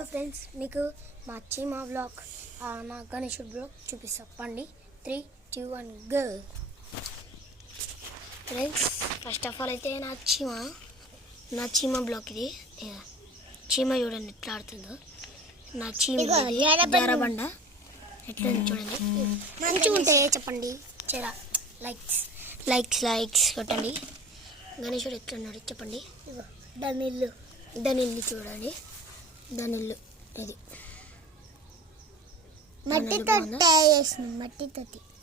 Hello friends, మీకు మా చీమా blog మా గణేశుడు బ్లాగ్ చూపిస్తాం. పండి 3, 2, 1 go. Friends, first of all అయితే నా చీమా బ్లాగ్ ఇది. చీమ చూడండి ఎట్లా ఆడుతుందో. నా చీమ జారబండ ఎట్లా చూడండి. మంచిగా ఉంటాయి చెప్పండి. చరా లైక్స్ కొట్టండి. గణేశుడు ఎట్లా ఉన్నాడు చెప్పండి. దాని ఇల్లు చూడండి. దాని ఇల్లు ఇది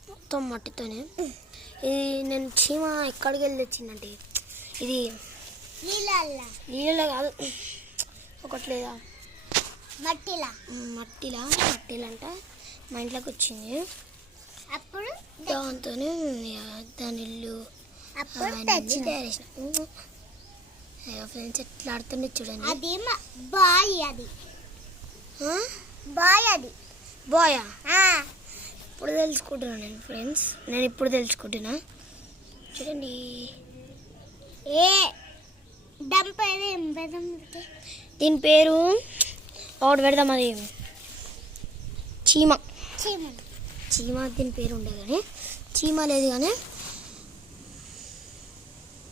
మొత్తం మట్టితోనే. ఇది నేను చీమ ఎక్కడికి వెళ్ళి తెచ్చిందంటే ఇది నీళ్ళ కాదు, ఒకట్లేదా మట్టిలా అంట మా ఇంట్లోకి వచ్చింది. అప్పుడు దాంతోనే దాని ఇల్లు ఫ్రెండ్స్ ఎట్లా ఆడుతుండే చూడండి. అది బాయా ఇప్పుడు తెలుసుకుంటున్నాను నేను. ఫ్రెండ్స్, నేను ఇప్పుడు తెలుసుకుంటున్నా చూడండి. దీని పేరు ఒకటి పెడదాం. అది చీమ దీని పేరు ఉండే కానీ చీమ లేదు కానీ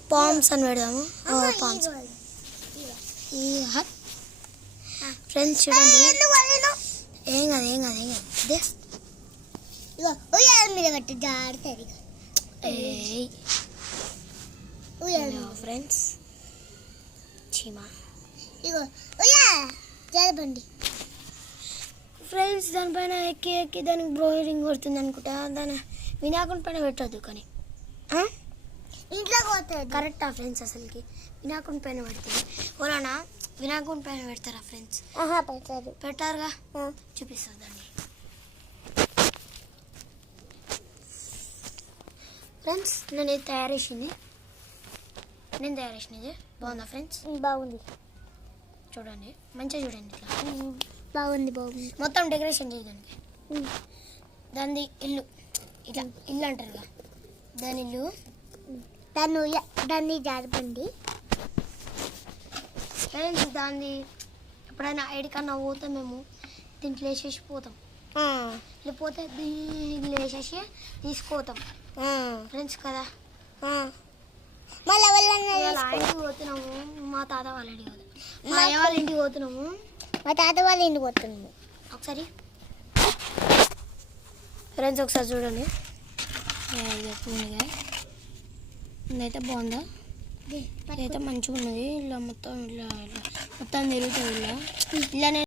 పామ్స్ అని పెడదాము. పామ్స్ ఫ్రెండ్స్ చూడండి. ఏం కాదు ఫ్రెండ్స్, చీమ జరబండి. ఫ్రెండ్స్, దానిపైన ఎక్కి దానికి బ్రోయింగ్ కొడుతుంది అనుకుంటా. దాని వినాయకుని పైన పెట్టద్దు కానీ ఇంట్లో పోతుంది. కరెక్టా ఫ్రెండ్స్? అసలుకి వినాయకుని పైన పెడుతుంది. ఓలానా వినాయకుని పైన పెడతారా ఫ్రెండ్స్? పెట్టారుగా, చూపిస్తుంది దాన్ని. ఫ్రెండ్స్, నేను తయారు చేసింది బాగుందా ఫ్రెండ్స్? బాగుంది చూడండి, మంచిగా చూడండి. ఇట్లా బాగుంది. మొత్తం డెకరేషన్ చేయడానికి. దాన్ని ఇల్లు ఇట్లా ఇల్లు అంటారుగా, దాని ఇల్లు. దాన్ని జారబండి ఫ్రెండ్స్. దాన్ని ఎప్పుడైనా ఎడికన్నా పోతే మేము దీంట్లో వేసేసి పోతాం. లేకపోతే దీంట్లో వేసేసి తీసుకుపోతాం ఫ్రెండ్స్ కదా. మళ్ళీ ఇంటికి పోతున్నాము. మా తాత వాళ్ళ ఇంటికి పోతాం. మా అయ్య వాళ్ళ ఇంటికి పోతున్నాము. మా తాత వాళ్ళ ఇంటికి పోతున్నాము. ఒకసారి ఫ్రెండ్స్ ఒకసారి చూడండి. ఇదైతే బాగుందా? ఇదైతే మంచిగా ఉన్నది. ఇలా మొత్తం తిరుగుతుంది. ఇలానే